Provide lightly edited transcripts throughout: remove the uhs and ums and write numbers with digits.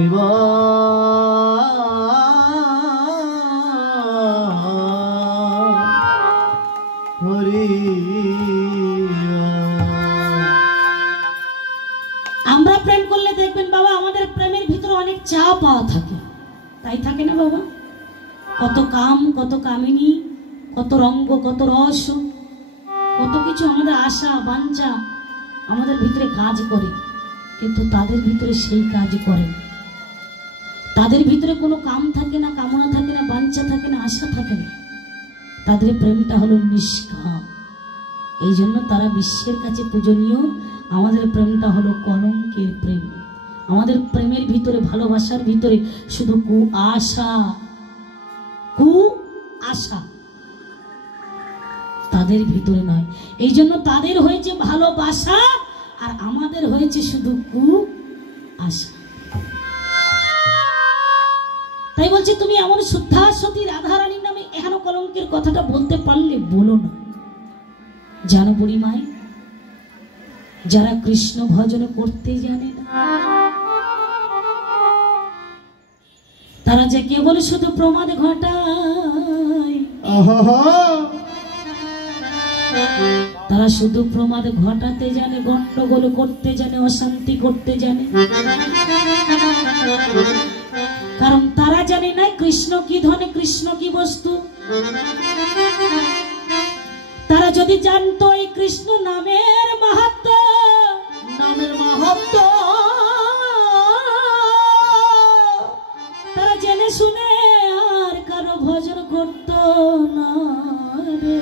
হরি বল হরি। আমরা প্রেম করলে দেখবেন বাবা আমাদের প্রেমের ভিতরে অনেক চা পাওয়া থাকে, তাই থাকে না বাবা? কত কাম, কত কামিনী, কত রঙ্গ, কত রস, কত কিছু আমাদের আশা বাঞ্ছা আমাদের ভিতরে কাজ করে, কিন্তু তাদের ভিতরে সেই কাজ করে। তাদের ভিতরে কোনো কাম থাকে না, কামনা থাকে না, বাঞ্ছা থাকে না, আশা থাকে না। তাদের প্রেমটা হলো নিষ্কাম, এই জন্য তারা বিশ্বের কাছে পূজনীয়। আমাদের প্রেমটা হলো কলঙ্কের প্রেম। আমাদের প্রেমের ভিতরে, ভালোবাসার ভিতরে শুধু আশা, আশা তাদের ভিতরে নয়। এই জন্য তাদের হয়েছে ভালোবাসা আর আমাদের হয়েছে শুধু আশা। তাই বলছি তুমি এমন শুদ্ধা সতী রাধারানীর নামে এখনো কলঙ্কের কথাটা বলতে পারলে বলো না। জানো বুড়িমাই, যারা কৃষ্ণ ভজন করতে জানে না তারা যে কেবল শুধু প্রমাদ ঘটায়, তারা শুধু প্রমাদ ঘটাতে জানে, গন্ডগোল করতে জানে, অশান্তি করতে জানে। কারণ তারা জানে না কৃষ্ণ কি ধনে, কৃষ্ণ কি বস্তু। তারা যদি জানতো এই কৃষ্ণ নামের মাহাত্ম্য, তারা জেনে শুনে আর কারো ভজন করত না রে।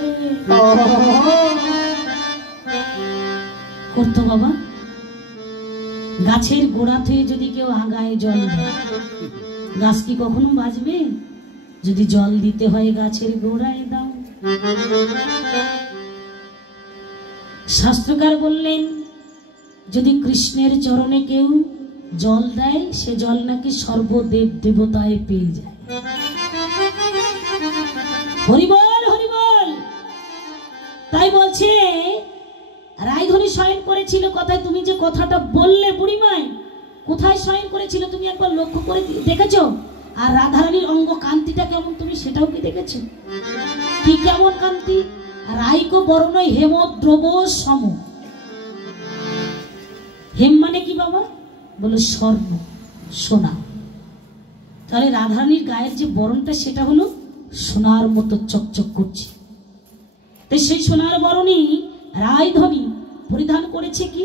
করতো বাবা? গাছের গোড়া থেকে যদি কেউ আগায় জল দেয়, গাছ কি কখনো বাঁচবে? যদি জল দিতে হয় গাছের গোড়ায় দাও। শাস্ত্রকার বললেন যদি কৃষ্ণের চরণে কেউ জল দেয় সে জল নাকি সর্বদেব দেবতায় পেয়ে যায়। হরিবল হরিবল। তাই বলছে রায়ধনী শয়ন করেছিল কথায়। তুমি যে কথাটা বললে বুড়িমাই, কোথায় শয়ন করেছিল তুমি একবার লক্ষ্য করে দেখেছো? আর রাধারানীর অঙ্গ কান্তিটা কেমন তুমি সেটাও কি দেখেছো? কি কেমন কান্তি? রাইকো বর্ণ হেমদ্রব সম। হেম মানে কি বাবা? বলো স্বর্ণ, সোনা। তাহলে রাধারানীর গায়ের যে বরণটা সেটা হলো সোনার মতো চকচক করছে। তাই সেই সোনার বরণই রায়ধনী পরিধান করেছে কি?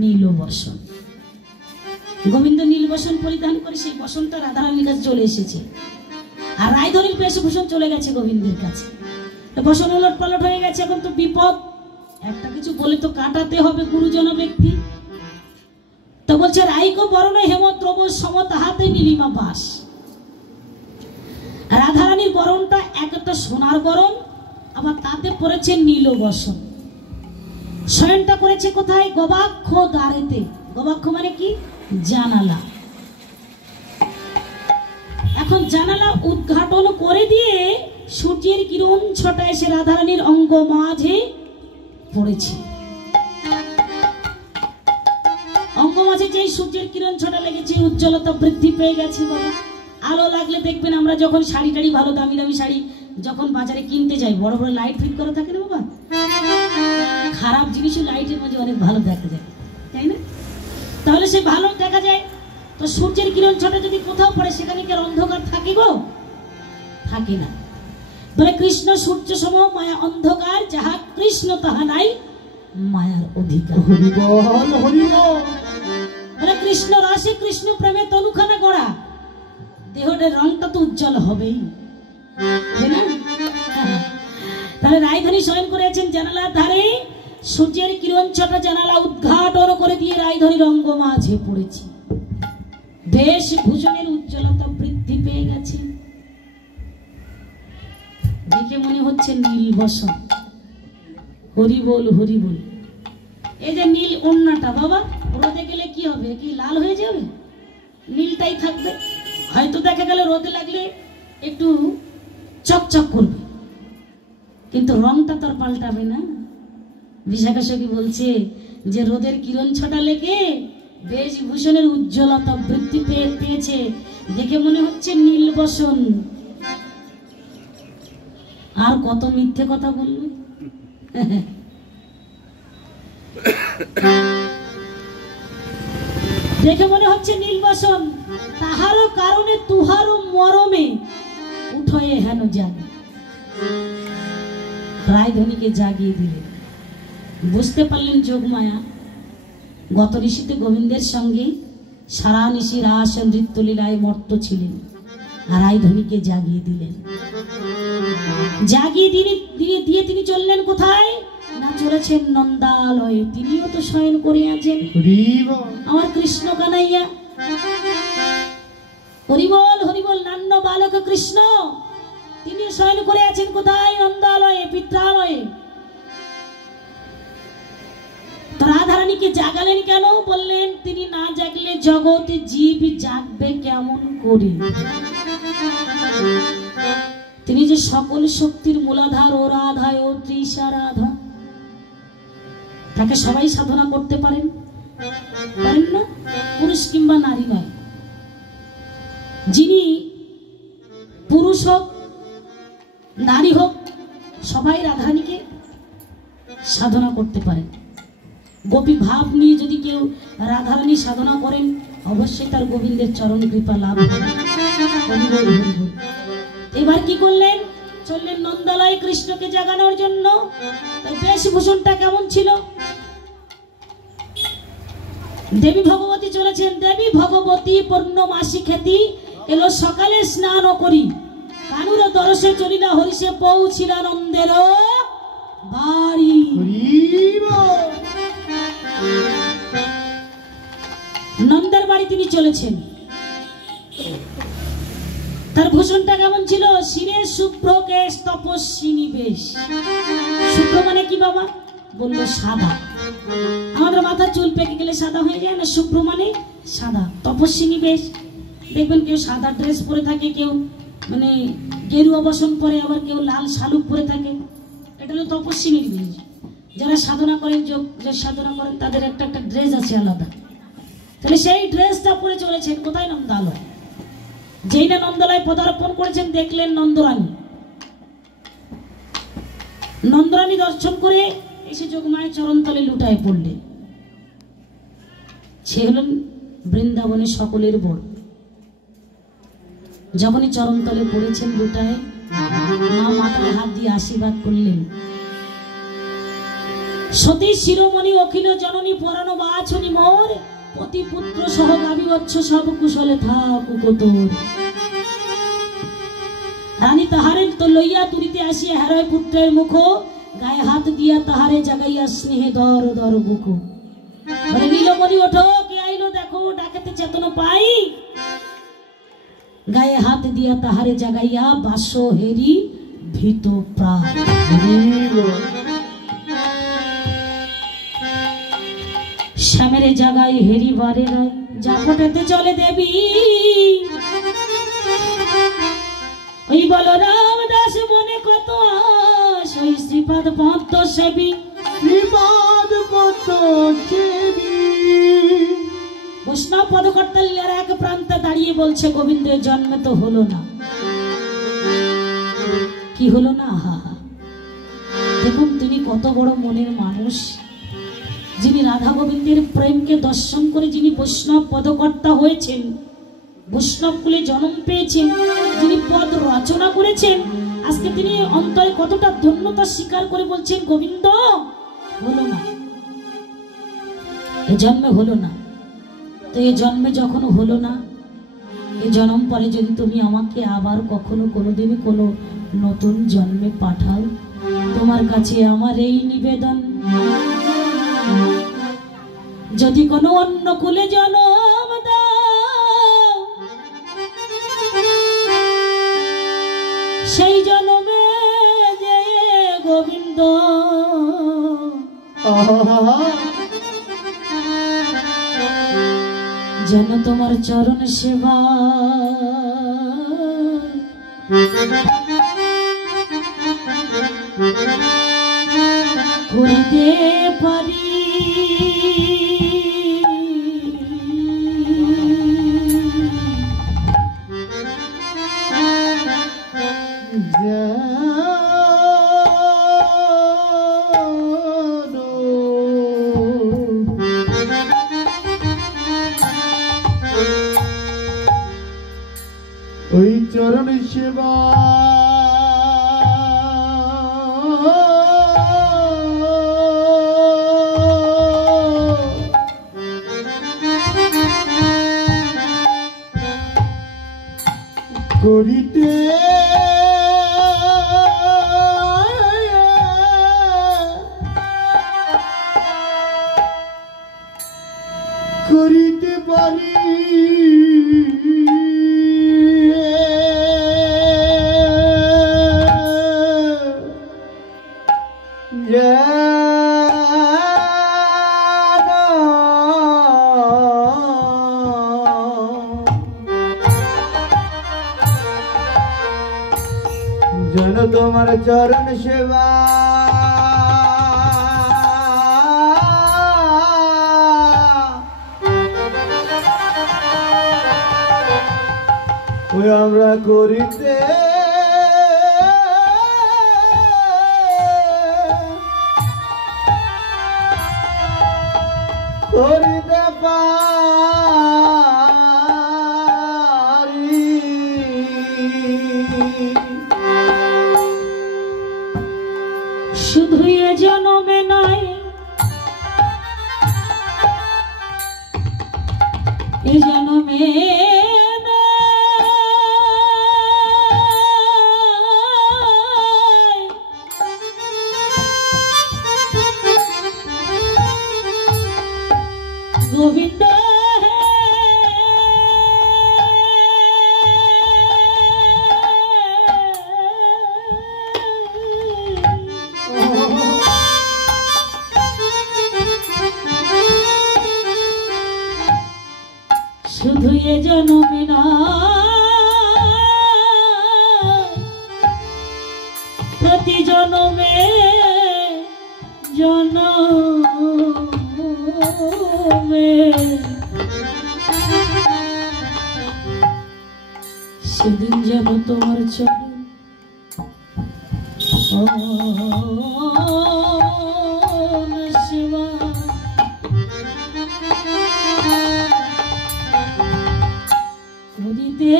নীলবসন। গোবিন্দ নীলবসন পরিধান করে সেই বসনটা রাধারানীর কাছে চলে এসেছে, আর রায়ধনীর বেশভূষণ চলে গেছে গোবিন্দের কাছে। বসন উলট পালট হয়ে গেছে। এখন তো বিপদ, একটা কিছু বলে তো কাটাতে হবে গুরুজন ব্যক্তি। তো বলছে রাইকো বরণ হেমদ্রব সম তাহাতে নীলিমা বাস। রাধারানীর বরণটা একটা সোনার বরণ, আবার তাতে পড়েছে নীলবসন। শয়নটা করেছে কোথায়? গবাক্ষ দ্বারেতে। গবাক্ষ মানে কি? জানালা। এখন জানালা উদ্ঘাটন করে দিয়ে সূর্যের কিরণ ছটা এসে রাধারানীর অঙ্গ মাঝে পড়েছে। অঙ্গ মাঝে যে সূর্যের কিরণ ছটা লেগেছে উজ্জ্বলতা বৃদ্ধি পেয়ে গেছে বাবা। আলো লাগলে দেখবেন আমরা যখন শাড়ি টাড়ি, ভালো দামি দামি শাড়ি যখন বাজারে কিনতে যাই, বড় বড় লাইট ফিট করা থাকে না বাবা, খারাপ জিনিসও লাইটের মাঝে অনেক ভালো দেখা যায়, তাই না? তাহলে সে ভালো দেখা যায়। তো সূর্যের কিরণ ছটা যদি কোথাও পড়ে সেখানে কি আর অন্ধকার থাকে গো? থাকে না। বলে কৃষ্ণ সূর্য সম মায়া অন্ধকার, যাহা কৃষ্ণ তাহা নাই মায়ার অধিকার। বলে কৃষ্ণ রসে কৃষ্ণ প্রেমে তনুখানা গড়া, দেহটার রংটা তো উজ্জ্বল হবেই, তাই না? তাহলে রায়ধনী শয়ন করেছেন জানালার ধারে। সূর্যের কিরণ ছটা জানালা উদ্ঘাটন করে দিয়ে রায়ধনীর অঙ্গ মাঝে পড়েছে। বেশভূষণের উজ্জ্বলতা বৃদ্ধি পেয়ে গেছে। দেখে মনে হচ্ছে নীলবসন। হরি বল হরি বল। এই যে নীল ওড়নাটা বাবা, রোদে গেলে কি হবে? কি লাল হয়ে যাবে? নীলটাই থাকবে। হয়তো দেখা গেল রোদে লাগলে একটু চকচক করবে, কিন্তু রংটা তো আর পাল্টাবে না। বিশাখা সখী বলছে যে রোদের কিরণ ছটা লেগে বেশভূষণের উজ্জ্বলতা বৃদ্ধি পেয়েছে, দেখে মনে হচ্ছে নীলবসন। আর কত মিথ্যে কথা বলল। দেখে মনে হচ্ছে নীলবসন, তাহারও কারণে তুহারও মরমে উঠয়ে হেন জাগে। রায়ধনীকে জাগিয়ে দিলেন। বুঝতে পারলেন যোগমায়া গত ঋষিতে গোবিন্দের সঙ্গে সারা নিশি রাস নৃত্য লীলায় মত্ত ছিলেন, আর রায়ধনীকে জাগিয়ে দিলেন। জাগিয়ে দিয়ে তিনি চললেন কোথায় না, চলেছেন নন্দালয়ে। তিনিও তো শয়ন করে আছেন আমার কৃষ্ণ কানাইয়া। হরিবল হরিবল, নান্য বালক কৃষ্ণ, তিনি শয়ন করে আছেন কোথায়? নন্দালয়ে, পিত্রালয়ে। রাধারানীকে জাগালেন কেন? বললেন তিনি না জাগলে জগতে জীব জাগবে কেমন করে? তিনি যে সকল শক্তির মূলাধার, ও রাধায় ও তৃষা রাধা, তাকে সবাই সাধনা করতে পারেন না, পুরুষ কিংবা নারী নয়। যিনি পুরুষ হোক নারী হোক, সবাই রাধারানীকে সাধনা করতে পারেন। গোপী ভাব নিয়ে যদি কেউ রাধারানী সাধনা করেন, অবশ্যই তার গোবিন্দের চরণ কৃপা লাভ হবে। এবার কি করলেন? চললেন নন্দালয়ে কৃষ্ণকে জাগানোর জন্য। তার বেশভূষণটা কেমন ছিল? দেবী ভগবতী চলেছেন। দেবী ভগবতী পূর্ণমাসী খ্যাতি, এলো সকালে স্নান করি, কানুর দরসে চলিলা হরিষে পৌঁছিলা নন্দের বাড়ি। নন্দের বাড়ি তিনি চলেছেন। তার ভূষণটা কেমন ছিল? শিরে শুভ্র কেশ তপস্বিনী বেশ। শুভ্র মানে কি বাবা? বললো সাদা। আমাদের মাথা চুল পেকে গেলে সাদা হয়ে যায় না? শুভ্র মানে সাদা। তপস্বিনী বেশ, দেখবেন কেউ সাদা ড্রেস পরে থাকে, কেউ মানে গেরুয়া বসন পরে, আবার কেউ লাল শালুক পরে থাকে। এটা হলো তপস্বিনীর বেশ। যারা সাধনা করেন, যোগ সাধনা করেন, তাদের একটা ড্রেস আছে আলাদা। তাহলে সেই ড্রেসটা পরে চলেছেন কোথায়? নন্দালয়। যেই না নন্দালয় পদার্পণ করেছেন, দেখলেন নন্দরানী। নন্দরানী দর্শন করে এসে যোগমায়ের চরণতলে লুটায় পড়লেন। সে হলেন বৃন্দাবনে সকলের বড়। যখনই চরণতলে পড়েছেন লুটায়, মা মাথায় হাত দিয়ে আশীর্বাদ করলেন। সতী শিরোমণি অখিল জননী পরাণ বাছনি মোর, পতি পুত্র সহ গাবি বৎস সব কুশলে থাকুক তোর। রানী তাহারে তো লইয়া তুলিতে আসিয়া হেরয় পুত্রের মুখ, গায়ে হাত দিয়া তাহারে জাগাইয়া স্নেহে দর দর বুক। বলে নীলমণি ওঠো, কে আইলো দেখো, ডাকেতে চেতন পাই। গায়ে হাত দিয়া তাহারে জাগাইয়া বাস হেরি ভীত প্রায়। শ্যামেরে জাগাই হেরি বারে রায়, জাপটেতে চলে দেবী। ওই বলরাম দাস মনে কত আস, ওই শ্রীপাদ পদ্ম সেবী, শ্রীপাদ পদ্ম সেবী। বৈষ্ণব পদকর্তা লীলার এক প্রান্তে দাঁড়িয়ে বলছে, গোবিন্দের জন্ম তো হলো না। কি হলো না? হা হা। দেখুন তিনি কত বড় মনের মানুষ, যিনি রাধা গোবিন্দের প্রেমকে দর্শন করে যিনি বৈষ্ণব পদকর্তা হয়েছেন, বৈষ্ণব কুলে জন্ম পেয়েছেন, যিনি পদ রচনা করেছেন। আজকে তিনি অন্তরে কতটা ধন্যতা স্বীকার করে বলছেন, গোবিন্দ হলো না, এ জন্মে হলো না। তো এ জন্মে যখন হলো না, এ জন্ম পরে যদি তুমি আমাকে আবার কখনো কোনোদিনই কোনো নতুন জন্মে পাঠাও, তোমার কাছে আমার এই নিবেদন, যদি কোনো অন্য কুলে জন্ম দাও, সেই জন্মে যে গোবিন্দ যেন তোমার চরণ সেবা করিতে পারি। সেবা করিতে করিতে পারি যেন তোমার চরণ সেবা ওই আমরা করিতে করিতে পারি শুধু এ জনমে নয় এ জনমে গোবিন্দ শুধু এ জনমে না প্রতি জনমে জনমে সেদিন যেন তোমার চরণ সেবা করিতে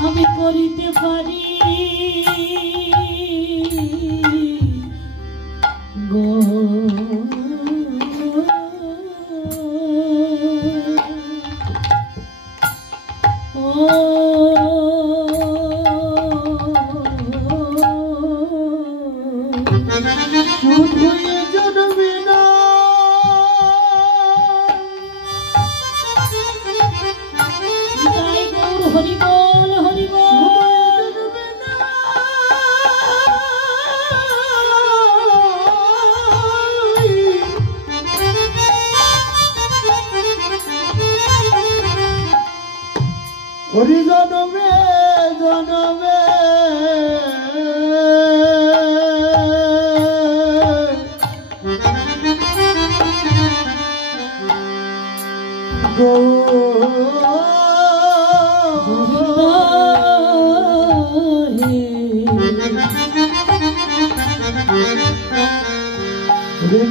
আমি করিতে পারি গো হরি বল হরি বল হরি জনমে জনমে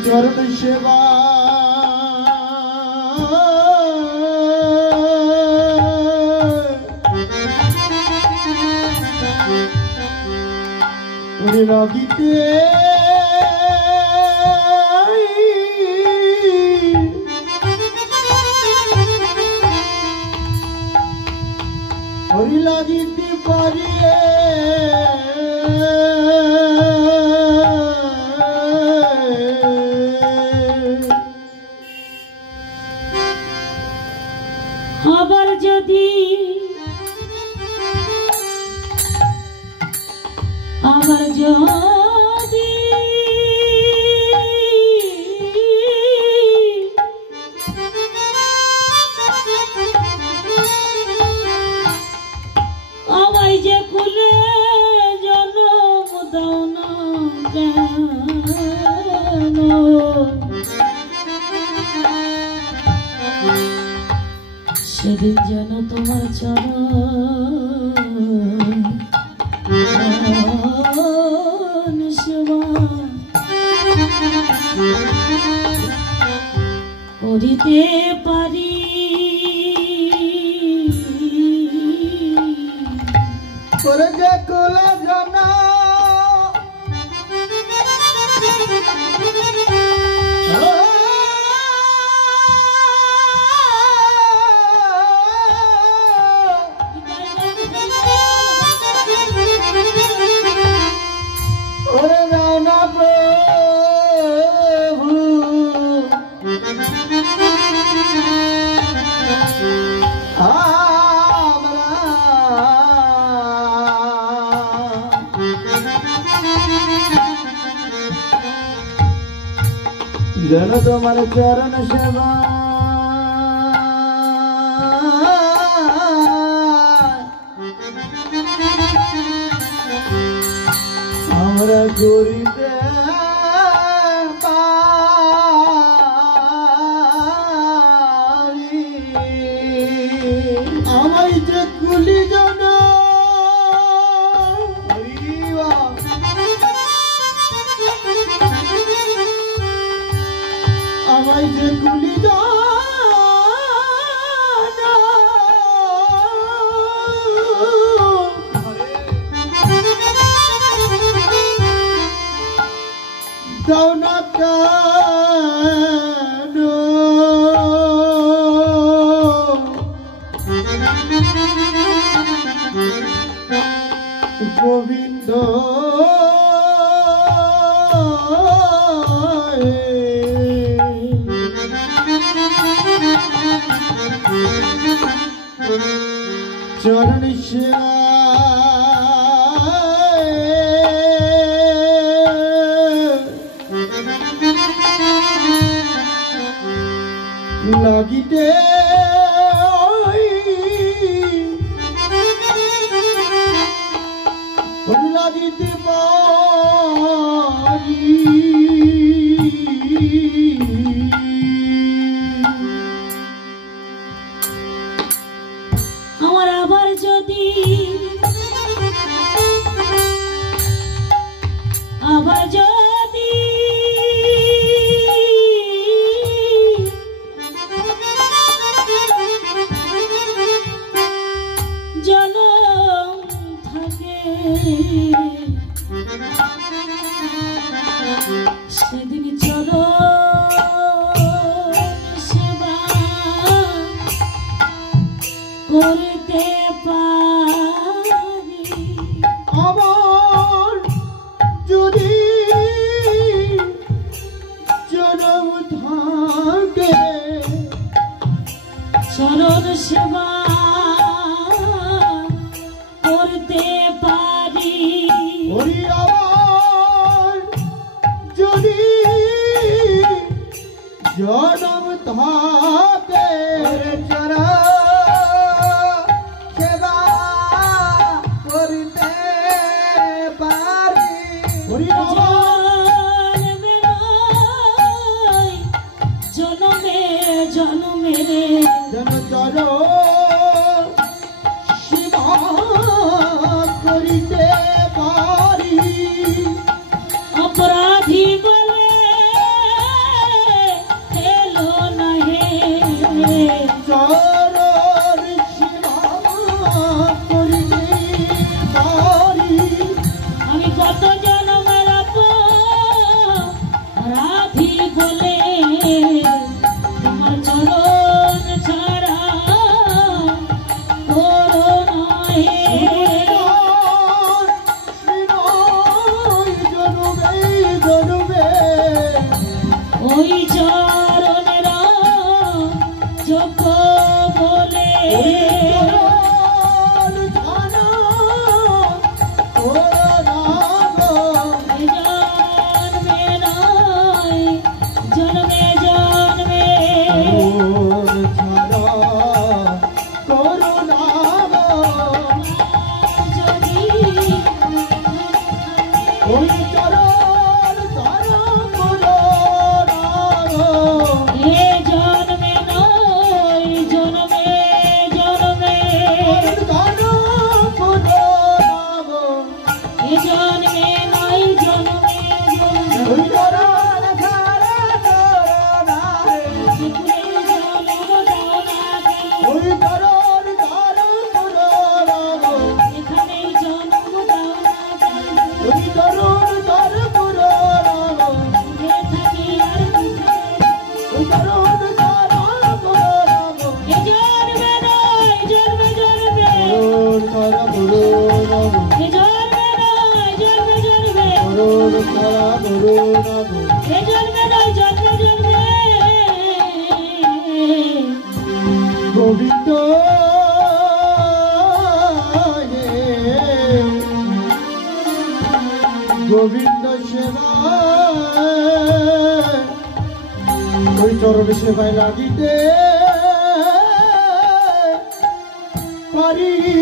চরণ সেবা লাগিতে হরি লাগিতে পারি আবার যদি আমায় যে কুলে জনম দাও না কেন সেদিন যেন তোমার চরণ সেবা করিতে পারি করে যে কোলে জানা ওরে রানা প্রভু যেন তোমার চরণ সেবা আমরা করিতে পারি আমায় যে কুলি জানা আমায় যে কুলি জানা দাও না কেন গোবিন্দ চরণ সেবা লাগিতে লাগিতে পারি আমার আবার যদি জনম থাকে সেদিন চলো সেবা করতে পারি আমার যদি জনম থাকে চরণ সেবা করতে পারি ওরে আমার যদি জনম থাকে চরণ সেবা করতে পারি ওরে জনমে জনমে জন চরণ সেবা করিতে পারি অপরাধী বলে এলো না হে চরণ সেবা করিতে পারি আমি কত জনমের অপরাধী বলে তোমার চরণ ছাড়া করো না হে ওই চরণের যোগ্য বলে জন্মে নয় জন্মে জন্মে যদি এ জন্মে নয় জন্মে জন্মে গোবিন্দ গোবিন্দ সেবা ওই চরণ সেবায় লাগিতে পারি রে।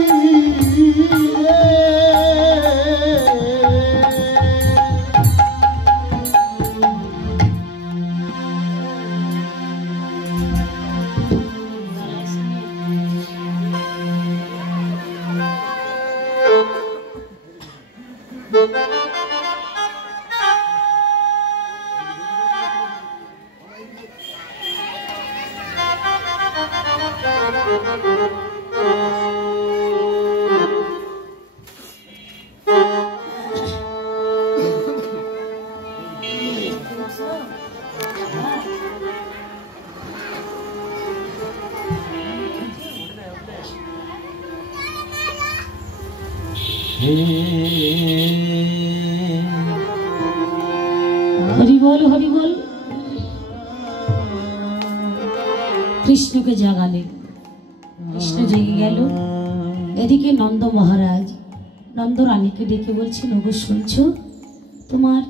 হরি বল হরি বল। কৃষ্ণকে জাগালে, কৃষ্ণ জেগে গেল। এদিকে নন্দ মহারাজ নন্দ রানীকে ডেকে বলছেন, ওগো শুনছো, তোমার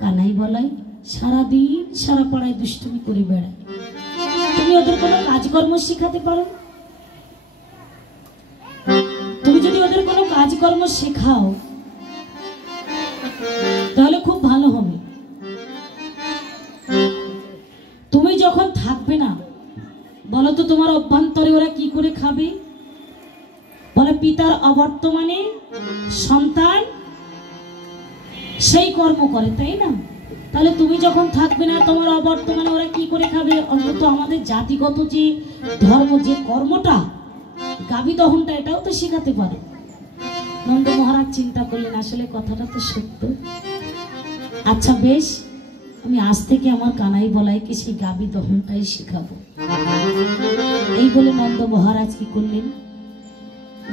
কানাই বলাই সারাদিন সারা পাড়ায় দুষ্টুমি করে বেড়ায়, তুমি ওদের কোনো কাজকর্ম শেখাতে পারো? তুমি যদি ওদের কোনো কাজকর্ম শেখাও তাহলে খুব ভালো হবে। তুমি যখন থাকবে না, বলো তো তোমার অভ্যন্তরে ওরা কি করে খাবে? বলে পিতার অবর্তমানে সন্তান সেই কর্ম করে, তাই না? তাহলে তুমি যখন থাকবে না, তোমার অবর্তমানে ওরা কি করে খাবে? অন্তত আমাদের জাতিগত যে ধর্ম, যে কর্মটা, গাভী দহনটা, এটাও তো শেখাতে পারো। নন্দ মহারাজ চিন্তা করলেন, আসলে কথাটা তো সত্য। আচ্ছা বেশ, আমি আজ থেকে আমার কানাই বলাইকে সেই গাভী দহনটাই শেখাবো। এই বলে নন্দ মহারাজ কি করলেন?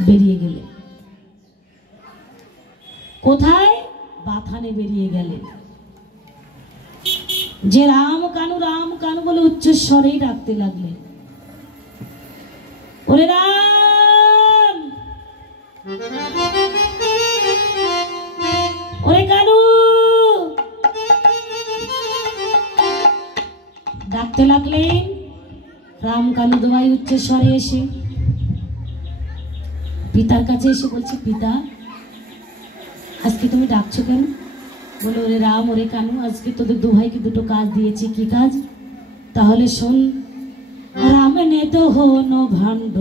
বেরিয়ে গেলেন। কোথায়? বাথানে বেরিয়ে গেলেন। যে রাম কানু বলে উচ্চ স্বরেই ডাকতে লাগলেন, ওরে রাম, ওরে কানু। ডাকতে লাগলেন। রাম কানু দোয়াই উচ্চ স্বরে এসে পিতার কাছে এসে বলছে, পিতা আজকে তুমি ডাকছো কেন? বলে, ওরে রাম, ওরে কানু, আজকে তোদের দু ভাইকে দুটো কাজ দিয়েছি। কি কাজ? তাহলে শোন। রাম নে তো হন ভাণ্ড,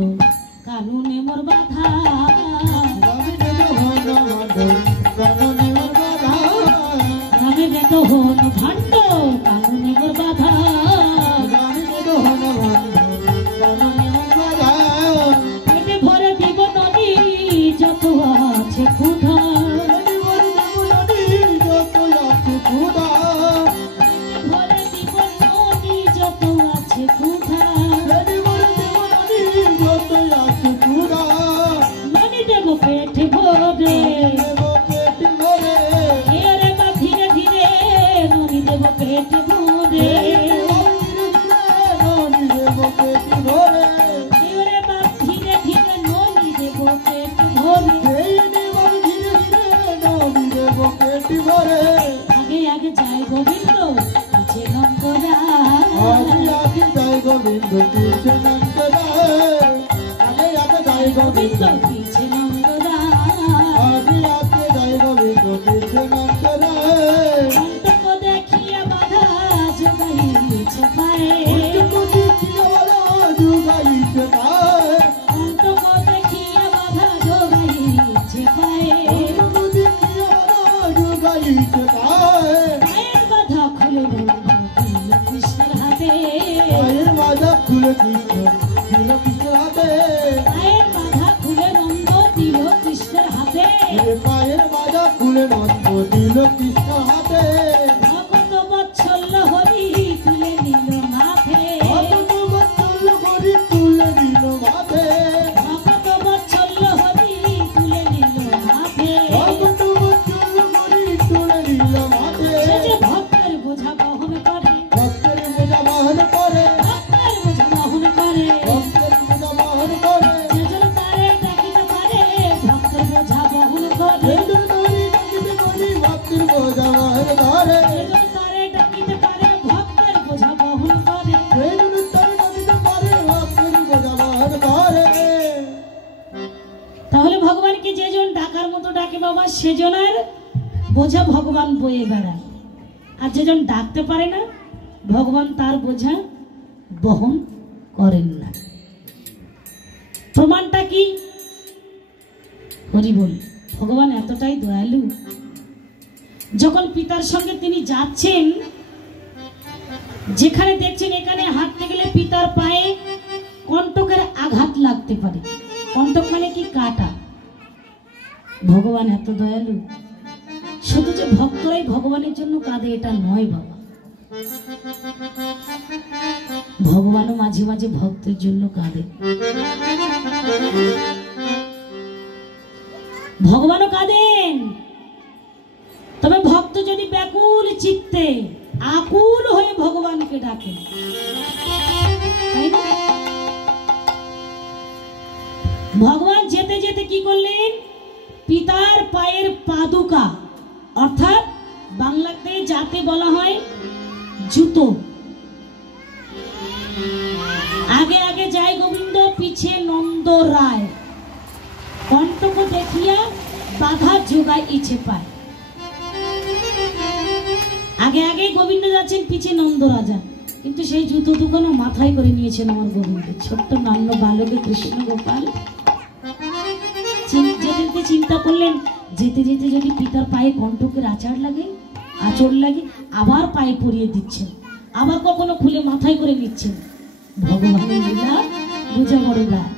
কানু নে মোর বাধা। রামে নে তো হন ভাণ্ড, কানু নে মোর বাধা। পেটে ভরে দিব নদী যত আছে ক্ষুধা। আগে আগে যাই গোবিন্দ, পিছে নন্দরা। আগে যাই গোবিন্দ, পিছে নন্দরা। আগে যাই গোবিন্দ, পিছে নন্দরা। অন্তক দেখিয়া বাধা জোগাইছে পায়ে। অন্তক দেখিয়া বাধা জোগাইছে পায়ে। পায়ের বাধা খুলে দিল কৃষ্ণের হাতে। পায়ের বাধা খুলে কৃষ্ণের হাতে। পায়ের বাধা খুলে নন্দ দিল কৃষ্ণের হাতে। পায়ের বাধা খুলে নন্দ দিল কৃষ্ণের হাতে। ভগত বৎসল্য হরি তুলে নিল মাথে। ভগত বৎসল্য হরি তুলে নিল মাথে। ভগত বৎসল্য হরি তুলে নিল মাথে। ভগত বৎসল্য হরি তুলে নিল মাথে। সে যে ভক্তের বোঝা বহন করে, ভক্তের বোঝা বহন করে, ভক্তের বোঝা বহন করে। সেজনের বোঝা ভগবান বয়ে বেড়ায়, আর যেজন ডাকতে পারে না ভগবান তার বোঝা বহন করেন না। প্রমাণটা কি? হরি বল। ভগবান এতটাই দয়ালু, যখন পিতার সঙ্গে তিনি যাচ্ছেন, যেখানে দেখছেন এখানে হাঁটতে গেলে পিতার পায়ে কণ্টকের আঘাত লাগতে পারে। কণ্টক মানে কি? কাটা। ভগবান এত দয়ালু, শুধু যে ভক্তরাই ভগবানের জন্য কাঁদে এটা নয় বাবা, ভগবানও মাঝে মাঝে ভক্তের জন্য কাঁদে। ভগবানও কাঁদেন, তবে ভক্ত যদি ব্যাকুল চিত্তে আকুল হয়ে ভগবানকে ডাকে, তাই না? ভগবান যেতে যেতে কি করলেন? পিতার পায়ের পাদুকা, অর্থাৎ বাংলাতে যাতে বলা হয় জুতো, আগে আগে যায় গোবিন্দ, পিছে নন্দ রায়, কণ্টক দেখিয়া বাধা যোগায় ইচ্ছে পায়। আগে আগে গোবিন্দ যাচ্ছেন, পিছে নন্দ রাজা, কিন্তু সেই জুতো দুখানো মাথায় করে নিয়েছেন আমার গোবিন্দ, ছোট্ট নান্য বালকে কৃষ্ণ গোপাল। যেতে চিন্তা করলেন, যেতে যেতে যদি পিতার পায়ে কণ্টকের আঁচড় লাগে, আবার পায়ে পরিয়ে দিচ্ছেন, আবার কখনো খুলে মাথায় করে নিচ্ছেন। ভগবানের লীলা বুঝা বড় দায়।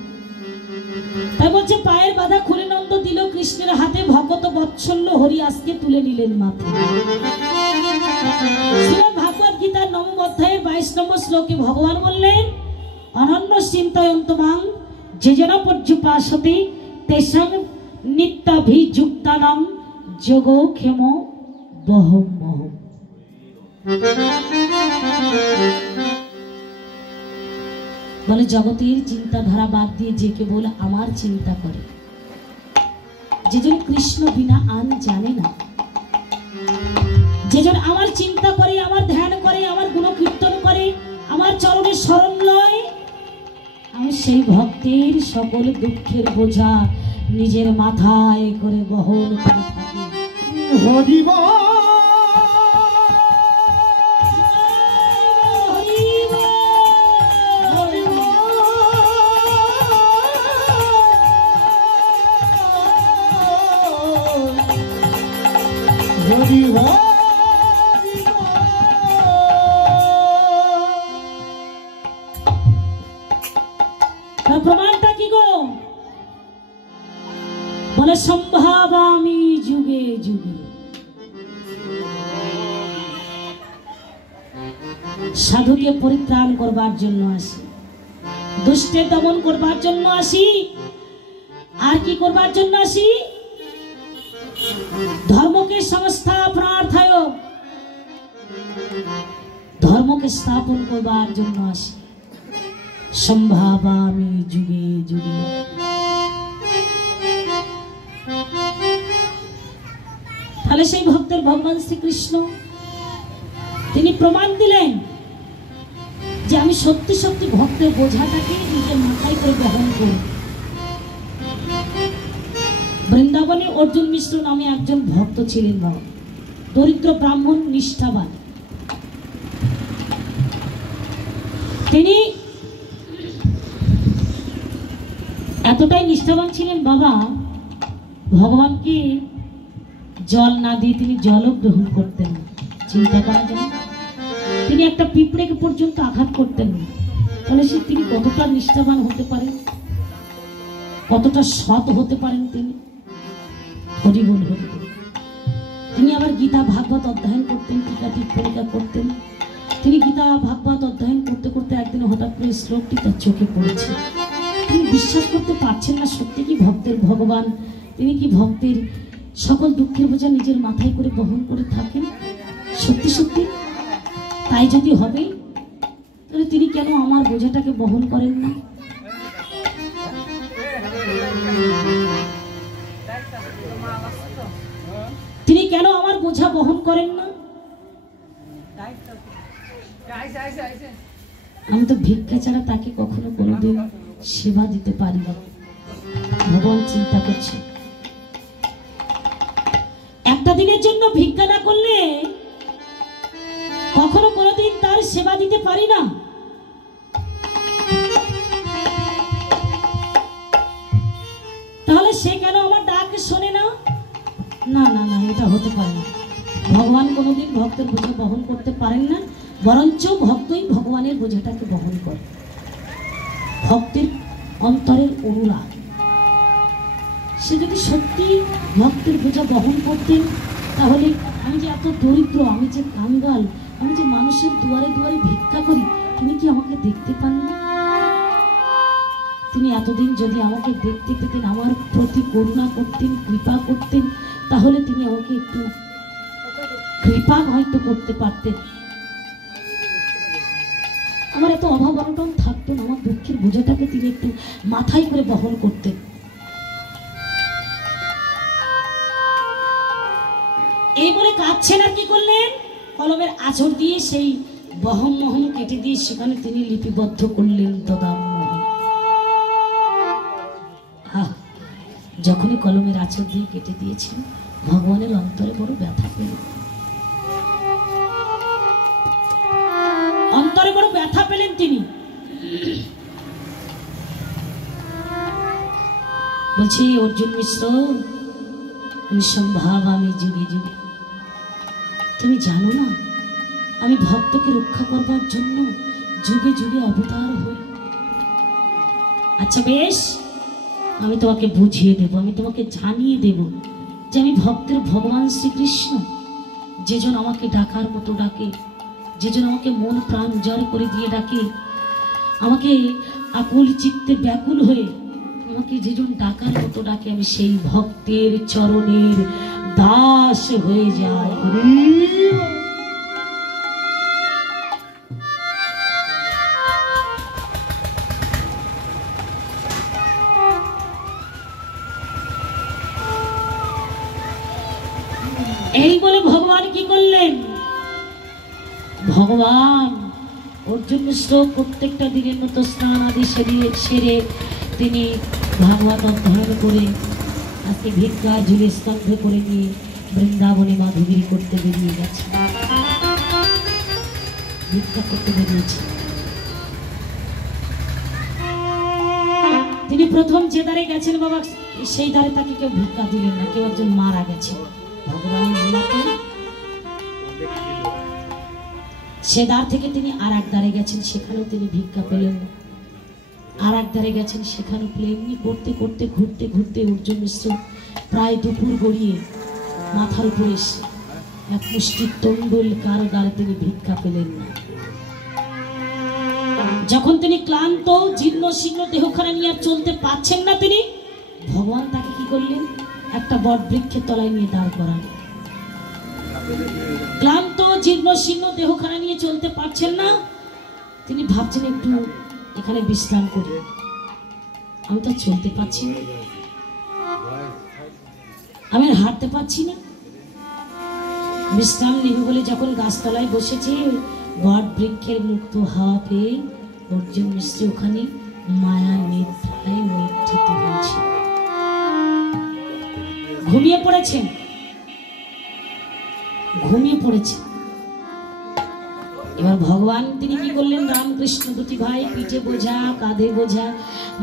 তাই বলছে, পায়ের বাধা খুলে নন্দ দিল কৃষ্ণের হাতে, ভগত বৎসল্য হরি আজকে তুলে নিলেন মাথায়। শ্রীমদ্ ভাগবত গীতার 9ম অধ্যায়ের 22 নম্বর শ্লোকে ভগবান বললেন, অনন্য চিন্তয়ন্ত মাং যে যেন পর্যুপাসতে তেষাং নিত্যাভিযুক্তানাং যোগক্ষেম বহম বহম। বলে জগতের চিন্তাধারা বাদ দিয়ে যে কেবল আমার চিন্তা করে, যেজন কৃষ্ণ বিনা আন জানে না, যেজন আমার চিন্তা করে, আমার ধ্যান করে, আমার গুণকীর্তন করে, আমার চরণে শরণ লয়, আমি সেই ভক্তের সকল দুঃখের বোঝা নিজের মাথায় করে বহন করে থাকি। হরি প্রমাণটা কি গো? বলে সম্ভাবামি যুগে যুগে। সাধুকে পরিত্রাণ করবার জন্য আসি, দুষ্টের দমন করবার জন্য আসি, আর কি করবার জন্য আসি? ধর্মকে সংস্থাপনার্থায়, ধর্মকে স্থাপন করবার জন্য আসি। সম্ভাবামি যুগে যুগে। তাহলে সেই ভক্তের ভগবান শ্রীকৃষ্ণ তিনি প্রমাণ দিলেন যে আমি সত্যি সত্যি ভক্তের বোঝাটাকে নিজের মাথায় করে বহন করি। বৃন্দাবনে অর্জুন মিশ্র নামে একজন ভক্ত ছিলেন বাবা, দরিদ্র ব্রাহ্মণ, নিষ্ঠাবান। তিনি এতটাই নিষ্ঠাবান ছিলেন বাবা, ভগবানকে জল না দিয়ে তিনি জলও গ্রহণ করতেন না। চিন্তা করা যায়, তিনি একটা পিঁপড়েকে পর্যন্ত আঘাত করতেন না। তাহলে সে তিনি কতটা নিষ্ঠাবান হতে পারেন, কতটা সৎ হতে পারেন তিনি। হরি বল হরি বল। তিনি আবার গীতা ভাগবত অধ্যয়ন করতেন, টিকা টিপ্পণিকা করতেন। তিনি গীতা ভাগবত অধ্যয়ন করতে করতে একদিন হঠাৎ করে শ্লোকটি তার চোখে পড়েছে। তিনি বিশ্বাস করতে পারছেন না, সত্যি কি ভক্তের ভগবান, তিনি কি ভক্তের সকল দুঃখের বোঝা নিজের মাথায় করে বহন করে থাকেন? সত্যি সত্যি তাই যদি হবে, তাহলে তিনি কেন আমার বোঝাটাকে বহন করেন না? তিনি কেন আমার বোঝা বহন করেন না? আমি তো ভিক্ষা ছাড়া তাকে কখনো কোনোদিন সেবা দিতে পারি না। ভগবান চিন্তা করছে, একটা দিনের জন্য ভিক্ষা না করলে কখনো কোনোদিন তার সেবা দিতে পারি না। তাহলে সে কেন আমার ডাক শোনে না? না না না, এটা হতে পারে না। ভগবান কোনোদিন ভক্তের বোঝা বহন করতে পারেন না, বরঞ্চ ভক্তই ভগবানের বোঝাটাকে বহন করে। ভক্তের অন্তরের অনুরাগ, সে যদি সত্যি ভক্তের বোঝা বহন করতেন, তাহলে আমি যে এত দরিদ্র, আমি যে কাঙ্গাল, আমি যে মানুষের দুয়ারে দুয়ারে ভিক্ষা করি, তিনি কি আমাকে দেখতে পান না? তিনি এতদিন যদি আমাকে দেখতে পেতেন, আমার প্রতি করুণা করতেন, কৃপা করতেন, তাহলে তিনি আমাকে একটু কৃপা হয়তো করতে পারতেন। আমার এত অভাব অনটন থাকতো না, আমার দুঃখের বোঝাটাকে তিনি একটু মাথায় করে বহন করতেন। এই বলে কাঁদছেন আর কি করলেন? কলমের আঁচড় দিয়ে সেই বহম মহম কেটে দিয়ে সেখানে তিনি লিপিবদ্ধ করলেন তদাম মোহন। যখনই কলমের আঁচড় দিয়ে কেটে দিয়েছেন, ভগবানের অন্তরে বড় ব্যথা পেলেন, অন্তরে বড় ব্যথা পেলেন তিনি। বলছি, অর্জুন মিশ্র, সম্ভাব আমি যুগে যুগে, তুমি জানো না আমি ভক্তকে রক্ষা করবার জন্য যুগে যুগে অবতার হই। আচ্ছা বেশ, আমি তোমাকে বুঝিয়ে দেব, আমি তোমাকে জানিয়ে দেব যে আমি ভক্তের ভগবান শ্রীকৃষ্ণ, যেজন আমাকে ডাকার মতো ডাকে, যেজন আমাকে মন প্রাণ উজাড় করে দিয়ে ডাকে, আমাকে আকুল চিত্তে ব্যাকুল হয়ে আমাকে যেজন ডাকার মতো ডাকে, আমি সেই ভক্তের চরণের দাস হয়ে যাই। এই বলে ভগবান কি করলেন? ভগবান অর্জুন মিশ্র প্রত্যেকটা দিনের মতো স্নান আদি সেরে তিনি ভাগবত অধ্যয়ন করে আজকে ভিক্ষা ঝুলি স্তব্ধ করে নিয়ে বৃন্দাবনে মাধুগিরি করতে বেরিয়ে গেছে, ভিক্ষা করতে বেরিয়েছে। তিনি প্রথম যে দ্বারে গেছেন বাবা, সেই দ্বারে তাকে কেউ ভিক্ষা দিলেন না, কেউ একজন মারা গেছে। ভগবানের লীলাতে সে দ্বার থেকে তিনি আর এক দ্বারে গেছেন, সেখানেও তিনি ভিক্ষা পেলেন। আর এক দ্বারে গেছেন, সেখানে প্লেননি করতে করতে ঘুরতে ঘুরতে অর্জুন মিশ্র প্রায় দুপুর গড়িয়ে মাথার উপরে এক মুষ্টি তন্ডুল কারো দ্বারে তিনি ভিক্ষা পেলেন না। যখন তিনি ক্লান্ত জীর্ণ শীর্ণ দেহখানা নিয়ে আর চলতে পারছেন না, তিনি ভগবান তাকে কি করলেন? একটা বট বৃক্ষের তলায় নিয়ে দাঁড় করান। ক্লান্ত জীর্ণ শীর্ণ দেহখানা নিয়ে চলতে পারছেন না, তিনি ভাবছেন একটু এখানে বিশ্রাম করি, আমি তো চলতে পারছি না, আমি আর হাঁটতে পারছি না, বিশ্রাম নেবে বলে যখন গাছতলায় বসেছে, বট বৃক্ষের মুক্ত হাওয়া পেয়ে অর্জুন মিশ্র ওখানে মায়া নিদ্রায় নিদ্রিত হয়েছে, ঘুমিয়ে পড়েছেন, ঘুমিয়ে পড়েছে। এবার ভগবান তিনি কি করলেন? রামকৃষ্ণ দুটি ভাই, পিঠে বোঝা, কাঁধে বোঝা,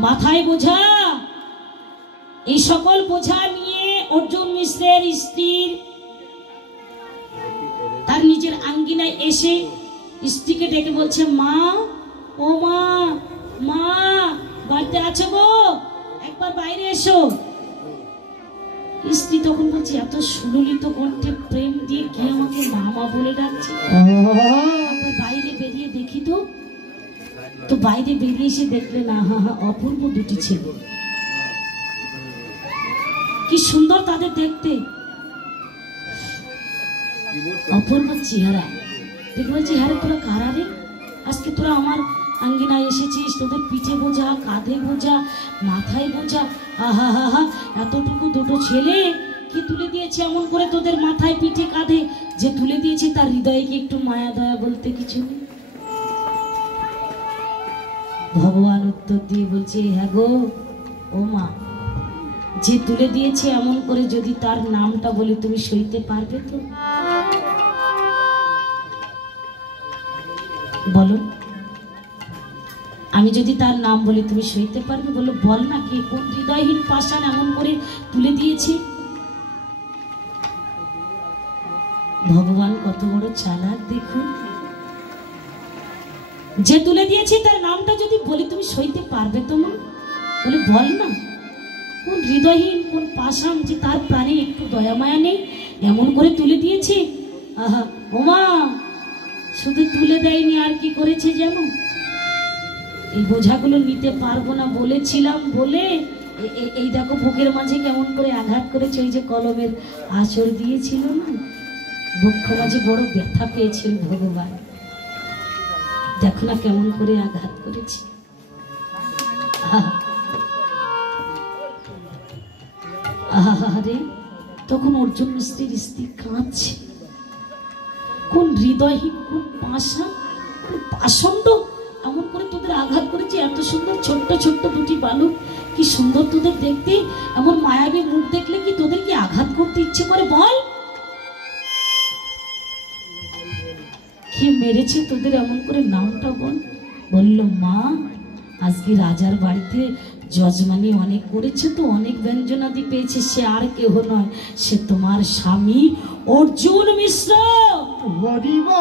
মাথায় বোঝা, এই সকল বোঝা নিয়ে অর্জুন মিশ্রের স্ত্রীর তার নিজের আঙ্গিনায় এসে স্ত্রীকে ডেকে বলছে, মা, ও মা, মা বাড়িতে আছো গো, একবার বাইরে এসো। স্ত্রী তখন বলছে, এত সুললিত কণ্ঠে প্রেম দিয়ে কি আমাকে মামা বলে ডাকছে, বাইরে বেরিয়ে দেখি তো। তো বাইরে বেরিয়ে এসে দেখলেন, আহা হা, অপূর্ব দুটি ছেলে, কি সুন্দর তাদের দেখতে, অপূর্ব চেহারা। দেখে বলছি, হ্যাঁ তোরা কারা রে? আজকে তোরা আমার আঙ্গিনায় এসেছিস, তোদের পিঠে বোঝা, কাঁধে বোঝা, মাথায় বোঝা, আহা হা হা, এতটুকু দুটো ছেলে কি তুলে দিয়েছে এমন করে তোদের মাথায় পিঠে কাঁধে, যে তুলে দিয়েছে তার হৃদয়ে কি একটু মায়া দয়া বলতে কিছু নেই? ভগবান উত্তর দিয়ে বলছে, হ্যাঁ গো, ও মা, যে তুলে দিয়েছে এমন করে যদি তার নামটা বলে তুমি সইতে পারবে তো? বলো, আমি যদি তার নাম বলি তুমি সইতে পারবে? বলো, বল না, কে কোন হৃদয়হীন পাষাণ এমন করে তুলে দিয়েছে? ভগবান কত বড় চালাক দেখুন। যে তুলে দিয়েছে তার নামটা যদি বলি তুমি সইতে পারবে তো? মা বলে, বল না, কোন হৃদয়হীন কোন পাষাণ যে তার প্রাণে একটু দয়া মায়া নেই এমন করে তুলে দিয়েছে। আহা ওমা, শুধু তুলে দেয়নি, আর কি করেছে জানো? এই বোঝাগুলো নিতে পারবো না বলেছিলাম বলে এই দেখো বুকের মাঝে কেমন করে আঘাত করেছে। ওই যে কলমের আঁচড় দিয়েছিল না, বক্ষ মাঝে বড় ব্যথা পেয়েছিল ভগবান। দেখো না কেমন করে আঘাত করেছে। আরে তখন অর্জুন মিশ্রের স্ত্রী কাঁদছে। কোন হৃদয়হীন কোন পাষাণ কোন পাষণ্ড এমন করে তোদের আঘাত করেছে। এত সুন্দর ছোট্ট ছোট্ট দুটি বালক, কি সুন্দর তোদের দেখতে, এমন মায়াবী মুখ দেখলে কি তোদের কি আঘাত করতে ইচ্ছে করে? বল, কে মেরেছে তোদের এমন করে নামটা বল। বলল, মা আজকে রাজার বাড়িতে যজমানি অনেক করেছে তো, অনেক ব্যঞ্জনাদি পেয়েছে, সে আর কেহ নয়, সে তোমার স্বামী অর্জুন মিশ্র। হরিবা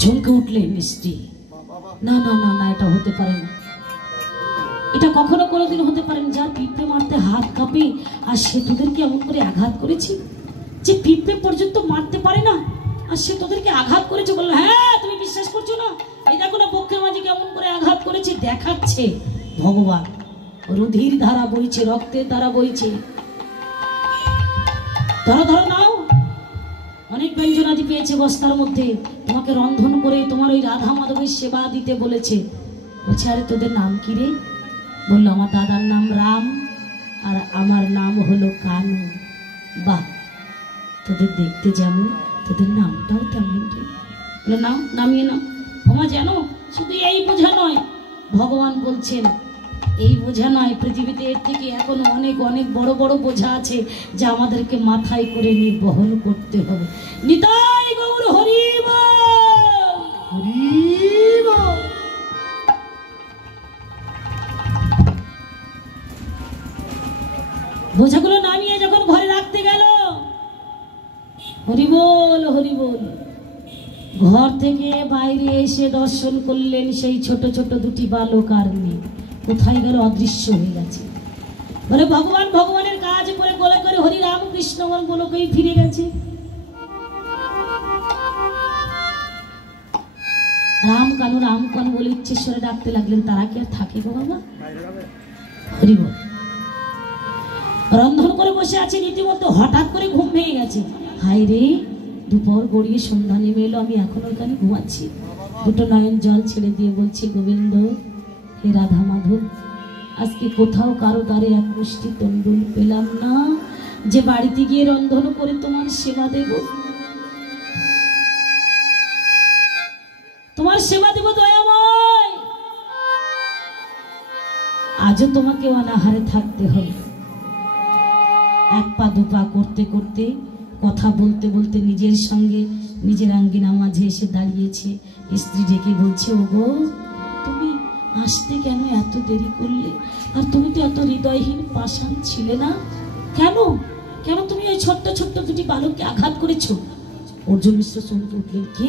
ঝমকে উঠলেন মিষ্টি। না না না না, এটা হতে পারে না, এটা কখনো কোনোদিন হতে পারে না। যার পিঁপড়ে মারতে হাত কাঁপে আর সে তোদেরকে এমন করে আঘাত করেছে, যে পিঁপড়ে পর্যন্ত মারতে পারে না আর সে তোদেরকে আঘাত করেছে। বললো, হ্যাঁ তুমি বিশ্বাস করছো না? এই দেখো না বক্ষের মাঝে কেমন করে আঘাত করেছে, দেখাচ্ছে ভগবান। রুধির ধারা বইছে, রক্তের ধারা বইছে। ধরো ধরো নাও, অনেক ব্যঞ্জনাদি পেয়েছে বস্তার মধ্যে, তোমাকে রন্ধন করে তোমার ওই রাধা মাধবের সেবা দিতে বলেছে। বলছে, আরে তোদের নাম কি রে? বললো, আমার দাদার নাম রাম আর আমার নাম হলো কানু। বাহ, তোদের দেখতে যেমন তোদের নামটাও তেমন রে। বলে, নাও, নামিয়ে নাও। আমার জানো শুধু এই বোঝা নয়, ভগবান বলছেন এই বোঝা নয়, পৃথিবীতে এর থেকে এখনো অনেক অনেক বড় বড় বোঝা আছে যা আমাদেরকে মাথায় করে নিয়ে বহন করতে হবে। নিতাই গৌর হরি বল, হরি বল। বোঝাগুলো নামিয়ে যখন ঘরে রাখতে গেল, হরি বল হরি বল, ঘর থেকে বাইরে এসে দর্শন করলেন সেই ছোট ছোট দুটি বালক আর মেয়ে। কোথায় গেল? অদৃশ্য হয়ে গেছে। বলে, ভগবান ভগবানের কাজ করে বলে করে হরি রাম কৃষ্ণ আমার গোলকেই ফিরে গেছে। রাম কানু বলে ইচ্ছেশ্বরে ডাকতে লাগলেন। তারা কি আর থাকে গো বাবা? হরি বল। রন্ধন করে বসে আছে, রীতিমতো হঠাৎ করে ঘুম ভেঙে গেছে। হায় রে, দুপুর গড়িয়ে সন্ধ্যা নেমে এলো, আমি এখনো এখানে ঘুমাচ্ছি। দুটো নয়ন জল ছেড়ে দিয়ে বলছি, গোবিন্দ হে রাধা মাধব, আজকে কোথাও কারো দ্বারে এক মুষ্টি তন্ডুল পেলাম না যে বাড়িতে গিয়ে রন্ধন করে তোমার সেবা দেব, তোমার সেবা দেব দয়াময়। আজও তোমাকে অনাহারে থাকতে হবে। এক পা দুপা করতে করতে, কথা বলতে বলতে নিজের সঙ্গে নিজের আঙ্গিনা মাঝে এসে দাঁড়িয়েছে। স্ত্রী ডেকে বলছে, ওগো তুমি আসতে কেন এত দেরি করলে? আর তুমি তো এত হৃদয়হীন পাষাণ ছিলে না, কেন কেন তুমি ওই ছোট্ট ছোট্ট দুটি বালককে আঘাত করেছো? অর্জুন মিশ্র চমকে উঠলেন, কি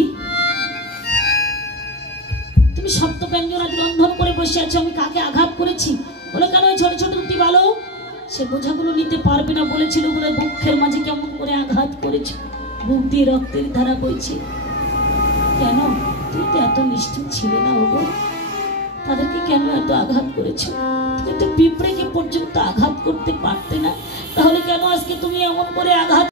তুমি সপ্ত ব্যঞ্জনাদি রন্ধন করে বসে আছো, আমি কাকে আঘাত করেছি? বলে, কেন ওই ছোট ছোট দুটি বালক? সে বোঝাগুলো নিতে পারবে না বলেছিল বলে বক্ষের মাঝে কেমন করে আঘাত করেছে, বুক দিয়ে রক্তের ধারা বইছে। কেন? তুমি তো এত নিষ্ঠুর ছিলে না ওগো, তাদেরকে কেন এত আঘাত করেছো? তুমি তো পিঁপড়েকে পর্যন্ত আঘাত করতে পারতে না, তাহলে কেন আজকে তুমি এমন করে আঘাত